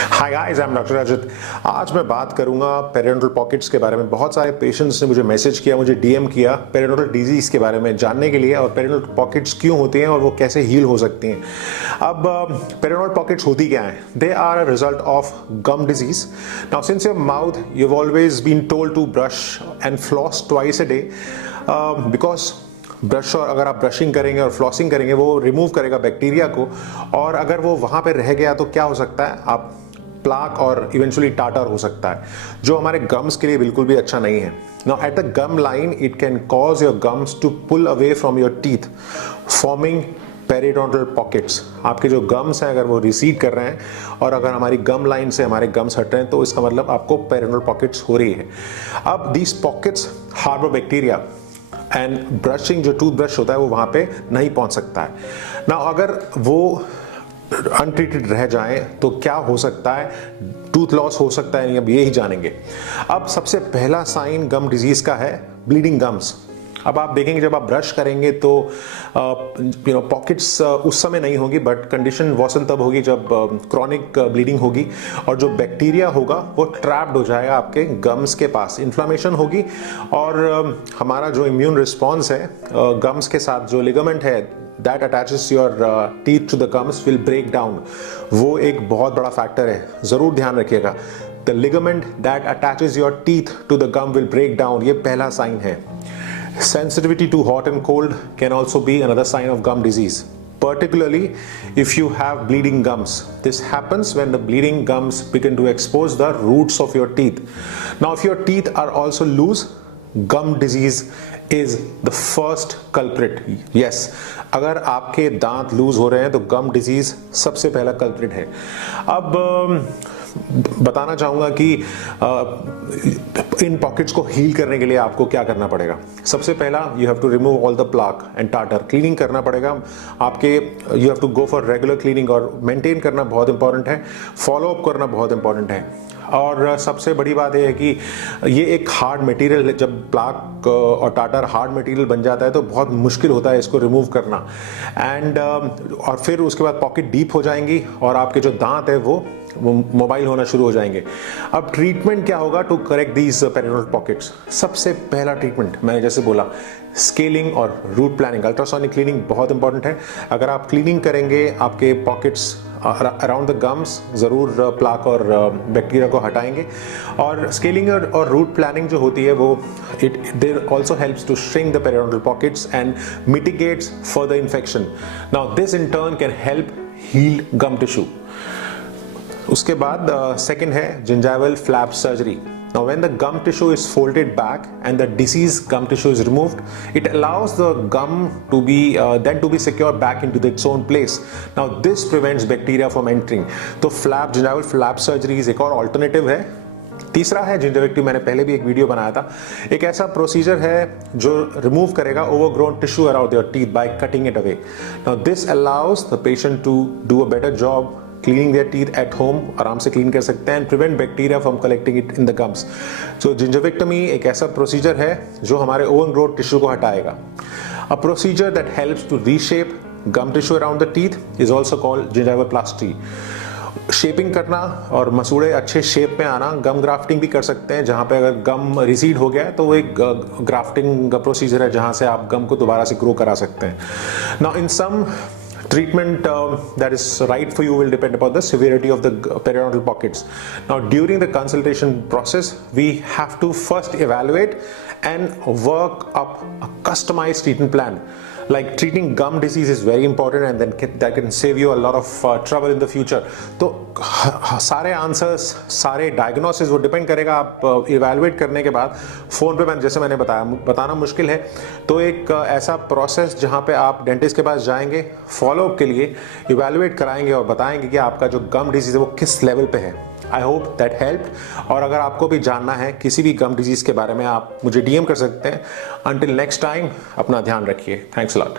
Hi guys, I am doctor Ajit. आज मैं बात करूंगा पेरियोडोंटल पॉकेट्स के बारे में। बहुत सारे पेशेंट्स ने मुझे मैसेज किया, मुझे डीएम किया पेरियोडोंटल डिजीज के बारे में जानने के लिए, और पेरियोडोंटल पॉकेट्स क्यों होते हैं और वो कैसे हील हो सकती हैं। अब पेरियोडोंटल पॉकेट्स होती क्या हैं? They are a result of gum disease. Now since your mouth you have always been told to brush and floss twice a day, because brush, और अगर आप ब्रशिंग करेंगे और फ्लॉसिंग करेंगे वो रिमूव करेगा बैक्टीरिया को, और अगर वो वहाँ पे रह गया तो क्या हो सकता है, आप प्लाक और इवेंचुअली टाटर हो सकता है, जो हमारे गम्स के लिए बिल्कुल भी अच्छा नहीं है। Now at the gum line it can cause your gums to pull away from your teeth, forming periodontal pockets. आपके जो गम्स हैं अगर वो रिसीड कर रहे हैं और अगर हमारी गम लाइन से हमारे गम्स हट रहे हैं तो इसका मतलब आपको पेरियोडोंटल पॉकेट्स हो रही है। अब these pockets harbour bacteria and brushing, जो टूथ ब्रश होता है वो वहाँ पे नहीं पहुँच सकता है ना। अगर वो अनट्रीटेड रह जाए तो क्या हो सकता है, टूथ लॉस हो सकता है, अब यही जानेंगे। अब सबसे पहला साइन गम डिजीज का है ब्लीडिंग गम्स। अब आप देखेंगे जब आप ब्रश करेंगे तो पॉकेट्स उस समय नहीं होगी, बट कंडीशन वॉसन तब होगी जब क्रॉनिक ब्लीडिंग होगी और जो बैक्टीरिया होगा वो ट्रैप्ड हो जाएगा आपके गम्स के पास, इन्फ्लामेशन होगी और हमारा जो इम्यून रिस्पॉन्स है गम्स के साथ, जो लिगामेंट है that attaches your teeth to the gums will break down। वो एक बहुत बड़ा फैक्टर है, ज़रूर ध्यान रखिएगा। The ligament that attaches your teeth to the gum will break down, ये पहला साइन है। Sensitivity to hot and cold can also be another sign of gum disease, particularly if you have bleeding gums. This happens when the bleeding gums begin to expose the roots of your teeth. Now if your teeth are also loose, gum disease is the first culprit. Yes, अगर आपके दांत loose हो रहे हैं तो गम disease सबसे पहला culprit है। अब बताना चाहूँगा कि इन पॉकेट्स को हील करने के लिए आपको क्या करना पड़ेगा। सबसे पहला, you have to remove all the plaque and tartar. Cleaning करना पड़ेगा आपके, you have to go for regular cleaning, और मेंटेन करना बहुत इंपॉर्टेंट है, फॉलो अप करना बहुत इंपॉर्टेंट है। और सबसे बड़ी बात यह है कि ये एक हार्ड मटेरियल है, जब प्लाक और टाटर हार्ड मटेरियल बन जाता है तो बहुत मुश्किल होता है इसको रिमूव करना। एंड और फिर उसके बाद पॉकेट डीप हो जाएंगी और आपके जो दांत है वो मोबाइल होना शुरू हो जाएंगे। अब ट्रीटमेंट क्या होगा to correct these periodontal pockets? सबसे पहला ट्रीटमेंट मैंने जैसे बोला, स्केलिंग और रूट प्लानिंग, अल्ट्रासोनिक क्लीनिंग बहुत इंपॉर्टेंट है। अगर आप क्लीनिंग करेंगे आपके पॉकेट्स अराउंड द गम्स, ज़रूर प्लाक और बैक्टीरिया को हटाएंगे। और स्केलिंग और रूट प्लानिंग जो होती है वो there also helps to shrink the periodontal pockets and mitigates further infection. Now this in turn can help heal gum tissue. उसके बाद सेकंड है gingival flap surgery. Now when the gum tissue is folded back and the diseased gum tissue is removed, it allows the gum to be then to be secured back into its own place. Now this prevents bacteria from entering. तो gingival flap surgery एक और alternative है। तीसरा है gingivitis, मैंने पहले भी एक वीडियो बनाया था। एक ऐसा प्रोसीजर है जो रिमूव करेगा overgrown tissue around your teeth by cutting it away. Now this allows the patient to do a better job cleaning their teeth at home, आराम से क्लीन कर सकते हैं, and prevent bacteria from collecting it in the gums. So gingivectomy एक ऐसा procedure है जो हमारे ओवन ग्रोथ टिश्यू को हटाएगा। A procedure that helps to reshape gum tissue around the teeth is also called gingivoplasty. Shaping करना और मसूड़े अच्छे शेप में आना, गम ग्राफ्टिंग भी कर सकते हैं, जहाँ पे अगर गम रिसीड हो गया है तो वो एक ग्राफ्टिंग प्रोसीजर है जहाँ से आप गम को दोबारा से ग्रो करा सकते हैं। Now in some treatment that is right for you will depend upon the severity of the periodontal pockets. Now during the consultation process we have to first evaluate and work up a customized treatment plan. Like treating gum disease is very important and then that can save you a lot of trouble in the future. तो सारे answers, सारे diagnosis वो depend करेगा आप evaluate करने के बाद। Phone पे जैसे मैंने बताना मुश्किल है, तो एक ऐसा प्रोसेस जहाँ पे आप डेंटिस्ट के पास जाएंगे, फॉलोअप के लिए इवेलुएट कराएंगे और बताएंगे कि आपका जो गम डिजीज़ है वो किस लेवल पे है। I hope that helped. और अगर आपको भी जानना है किसी भी गम डिजीज़ के बारे में, आप मुझे डीएम कर सकते हैं। अंटिल नेक्स्ट टाइम, अपना ध्यान रखिए। Thanks a lot.